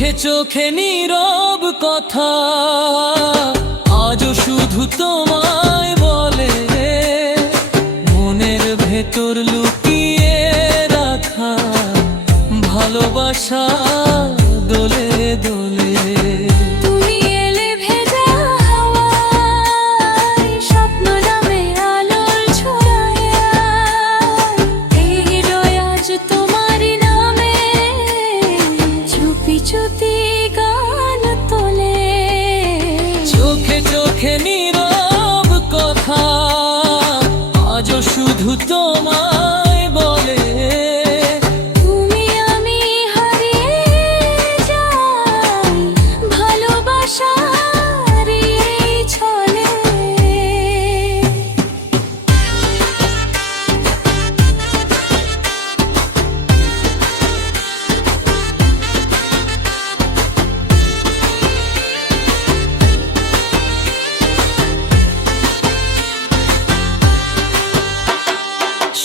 চোখে চোখে নীরব কথা আজও শুধু তোমায় বলে, মনের ভেতর লুকিয়ে রাখা ভালোবাসা দোলে দোলে। চোখে চোখে নীরব কথা আজও শুধু তোমায় বলে, তুমি আমি হারিয়ে যাই ভালোবাসার এই ছলে।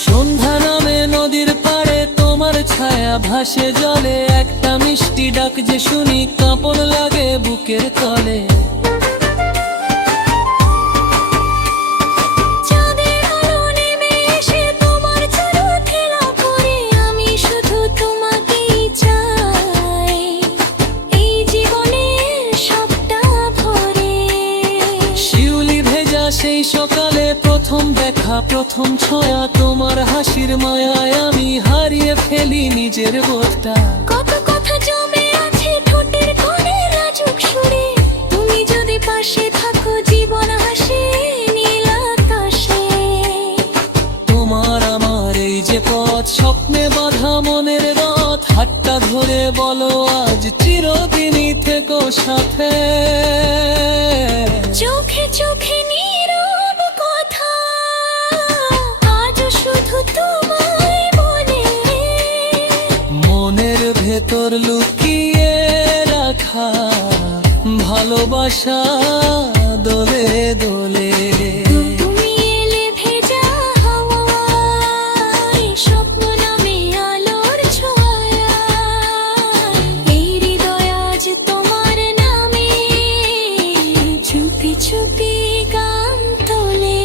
সন্ধ্যা নামে নদীর পাড়ে তোমার ছায়া ভাসে জলে, একটা মিষ্টি ডাক যে শুনি কাঁপন লাগে বুকের তলে। শিউলি ভেজা সেই সকালে প্রথম দেখা, প্রথম ছোঁয়া তোমার হাসির মায়ায় আমি হারিয়ে ফেলি নিজের বোধটা। কত কথা জমে আছে ঠোঁটের কোণে লাজুক সুরে, তুমি যদি পাশে থাকো জীবন হাসে নীল আকাশে। তোমার আমার এই যে পথ, স্বপ্নে বাঁধা মনের রথ, হাতটা ধরে বলো আজ চিরদিনই থেকো সাথে। চোখে চোখে নীরব কথা আজও শুধু তোমায় বলে, মনের ভেতর লুকিয়ে রাখা ভালোবাসা দোলে দোলে। তুমি এলে ভেজা হাওয়ায়, স্বপ্ন নামে আলোর ছোঁয়া, এই হৃদয় আজ তোমার নামে চুপি চুপি গান তোলে।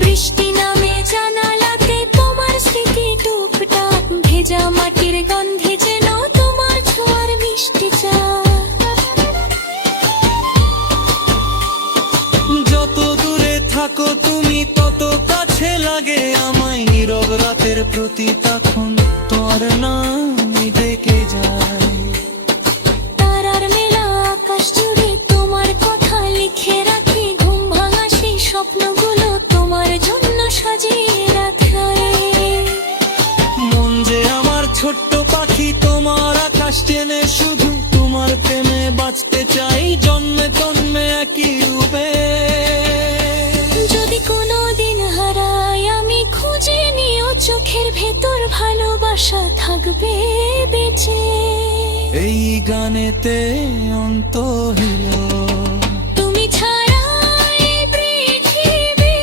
বৃষ্টি নামে জানালাতে তোমার স্মৃতি টুপটাপ, ভেজা মাটির গন্ধে যেন তোমার ছোঁয়ার মিষ্টি চা। যত দূরে থাকো তুমি তত কাছে লাগে আমায়, নীরব রাতের প্রতি তখন তোমার নামই ডেকে যায়। তারার মেলা আকাশ জুড়ে তোমার কথা লিখে রাখি, ঘুম ভাঙা সেই স্বপ্নগুলো তোমার জন্য সাজিয়ে রাখায়। মন যে আমার ছোট্ট পাখি, তোমার আকাশ টেনে শুধু তোমার প্রেমে বাঁচতে চাই জন্মে জন্মে একই রূপে। যদি কোনোদিন হারাই আমি খুঁজে নিও, চোখের ভেতর ভালোবাসা থাকবে বেঁচে। এই গানেতে অন্তহীন তুমি ছাড়া এই পৃথিবী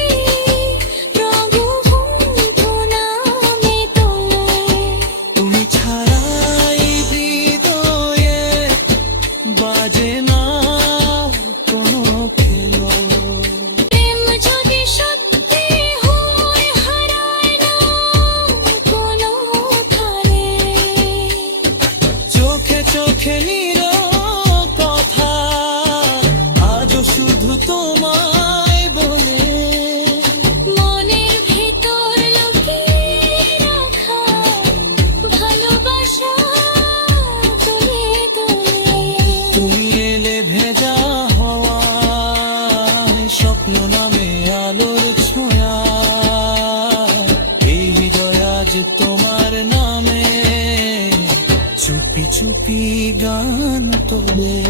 প্রভু নামে তোলে, তুমি ছাড়াই হৃদয়ে বাজে না কোনো খেলো। প্রেম যদি সত্যি হয় হারায় না কোনো কালে। চোখে চোখে নীরব কথা আজও শুধু তোমায় বলে, মনের ভিতর লুকিয়ে রাখা ভালোবাসা দোলে দোলে। তুমি এলে ভেজা হওয়ায়, স্বপ্ন নামে আলোর ছোঁয়া, এই হৃদয় আজ তোমার নামে চুপি চুপি গান তোলে।